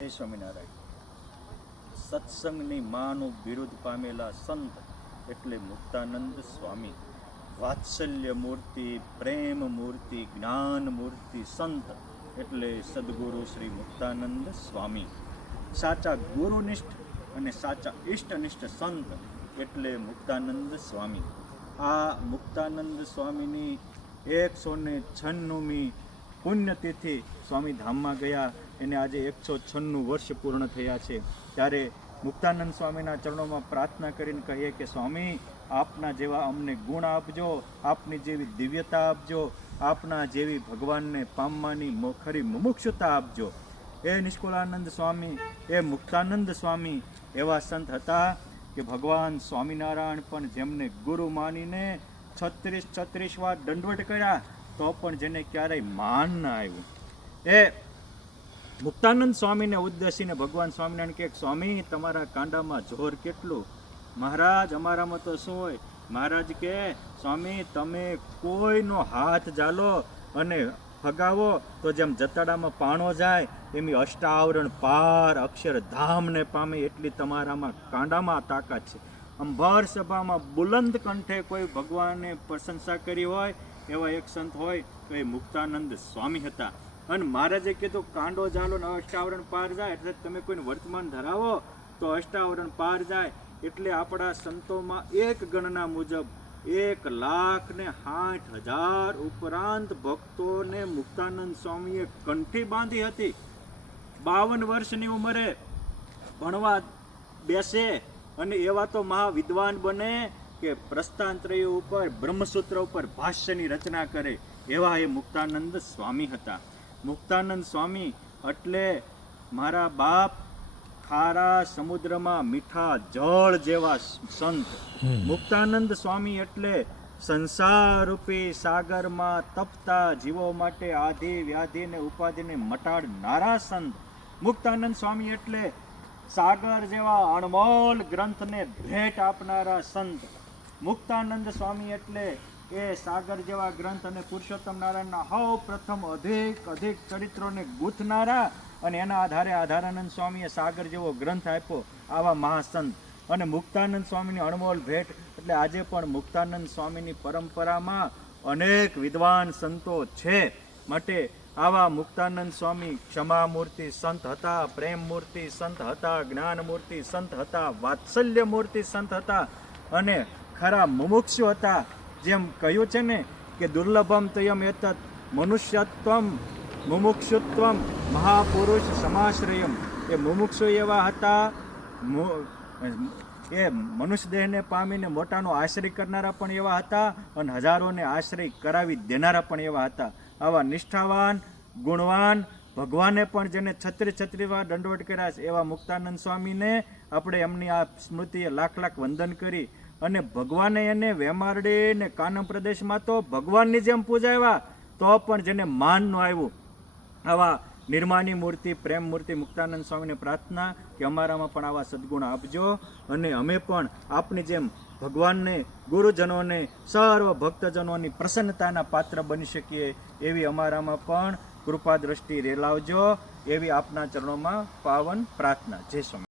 જય સ્વામિનારાયણ. સત્સંગની માનું બિરુદ પામેલા સંત એટલે મુક્તાનંદ સ્વામી. વાત્સલ્ય મૂર્તિ, પ્રેમ મૂર્તિ, જ્ઞાન મૂર્તિ સંત એટલે સદગુરુ શ્રી મુક્તાનંદ સ્વામી. સાચા ગુરુનિષ્ઠ અને સાચા ઇષ્ટનિષ્ઠ સંત એટલે મુક્તાનંદ સ્વામી. આ મુક્તાનંદ સ્વામીની 196મી પુણ્યતિથિ સ્વામી ધામમાં ગયા. એને આજે 196 વર્ષ પૂર્ણ થયા છે. ત્યારે મુક્તાનંદ સ્વામીના ચરણોમાં પ્રાર્થના કરીને કહીએ કે સ્વામી, આપના જેવા અમને ગુણ આપજો, આપની જેવી દિવ્યતા આપજો, આપના જેવી ભગવાનને પામવાની ખરી મુમુક્ષુતા આપજો. એ નિષ્કુળાનંદ સ્વામી, એ મુક્તાનંદ સ્વામી એવા સંત હતા કે ભગવાન સ્વામિનારાયણ પણ જેમને ગુરુ માનીને 36 વાર દંડવટ કર્યા તો પણ જેને ક્યારેય માન ના આવ્યું. એ મુક્તાનંદ સ્વામીને ઉદ્દેશીને ભગવાન સ્વામિનારાયણ કહે, સ્વામી તમારા કાંડામાં જોર કેટલું? મહારાજ અમારામાં તો શું હોય? મહારાજ કહે, સ્વામી તમે કોઈનો હાથ ઝાલો અને ફગાવો તો જેમ જતાડામાં પાણો જાય એમ અષ્ટાવરણ પાર અક્ષરધામને પામે એટલી તમારામાં કાંડામાં તાકાત છે. આમ ભર સભામાં બુલંદ કંઠે કોઈ ભગવાને પ્રશંસા કરી હોય એવા એક સંત હોય તો એ મુક્તાનંદ સ્વામી હતા. અને મહારાજે કીધું કાંડો ઝાલો ને અષ્ટાવરણ પાર જાય, એટલે તમે કોઈને વર્તમાન ધરાવો તો અષ્ટાવરણ પાર જાય. એટલે આપણા સંતોમાં એક ગણના મુજબ 1,60,000 ઉપરાંત ભક્તોને મુક્તાનંદ સ્વામીએ કંઠી બાંધી હતી. 52 વર્ષની ઉંમરે ભણવા બેસે અને એવા તો મહાવિદ્વાન બને કે પ્રસ્થાનત્રય ઉપર બ્રહ્મસૂત્ર ઉપર ભાષ્યની રચના કરે એવા એ મુક્તાનંદ સ્વામી હતા. મુક્તાનંદ સ્વામી એટલે મારા બાપ ખારા સમુદ્રમાં મીઠા જળ જેવા સંત. મુક્તાનંદ સ્વામી એટલે સંસાર રૂપી સાગરમાં તપતા જીવો માટે આધિ વ્યાધિ ને ઉપાધિને મટાડનારા સંત. મુક્તાનંદ સ્વામી એટલે સાગર જેવા અણમોલ ગ્રંથને ભેટ આપનારા સંત. મુક્તાનંદ સ્વામી એટલે એ સાગર જેવા ગ્રંથ અને પુરુષોત્તમ નારાયણના સૌ પ્રથમ અધિક ચરિત્રોને ગૂંથનારા અને એના આધારે આધારાનંદ સ્વામીએ સાગર જેવો ગ્રંથ આપ્યો આવા મહાસંત. અને મુક્તાનંદ સ્વામીની અણમોલ ભેટ એટલે આજે પણ મુક્તાનંદ સ્વામીની પરંપરામાં અનેક વિદ્વાન સંતો છે. માટે આવા મુક્તાનંદ સ્વામી ક્ષમા મૂર્તિ સંત હતા, પ્રેમ મૂર્તિ સંત હતા, જ્ઞાન મૂર્તિ સંત હતા, વાત્સલ્ય મૂર્તિ સંત હતા અને ખરા મુમુક્ષુ હતા. જેમ કહ્યું છે ને કે દુર્લભમ તયમ એતત મનુષ્યત્વમ મુમુક્ષુત્વમ મહાપુરુષ સમાશ્રયમ. એ મુમુક્ષુ એવા હતા, એ મનુષ્ય દેહને પામીને મોટાનો આશ્રય કરનારા પણ એવા હતા અને હજારોને આશ્રય કરાવી દેનારા પણ એવા હતા. આવા નિષ્ઠાવાન ગુણવાન ભગવાને પણ જેને 36 વાર દંડવટ કર્યા છે એવા મુક્તાનંદ સ્વામીને આપણે એમની આ સ્મૃતિએ લાખ વંદન કરી અને ભગવાને એને વેમારડી ને કાનમ પ્રદેશમાં તો ભગવાનની જેમ પૂજાવ્યા તો પણ જેને માન ન આવ્યું. આવા નિર્માની મૂર્તિ પ્રેમ મૂર્તિ મુક્તાનંદ સ્વામીને પ્રાર્થના કે અમારામાં પણ આવા સદગુણ આપજો અને અમે પણ આપની જેમ ભગવાનને ગુરુજનોને સર્વ ભક્તજનોની પ્રસન્નતાના પાત્ર બની શકીએ એવી અમારામાં પણ કૃપા દ્રષ્ટિ રેલાવજો એવી આપના ચરણોમાં પાવન પ્રાર્થના. જય સ્વામી.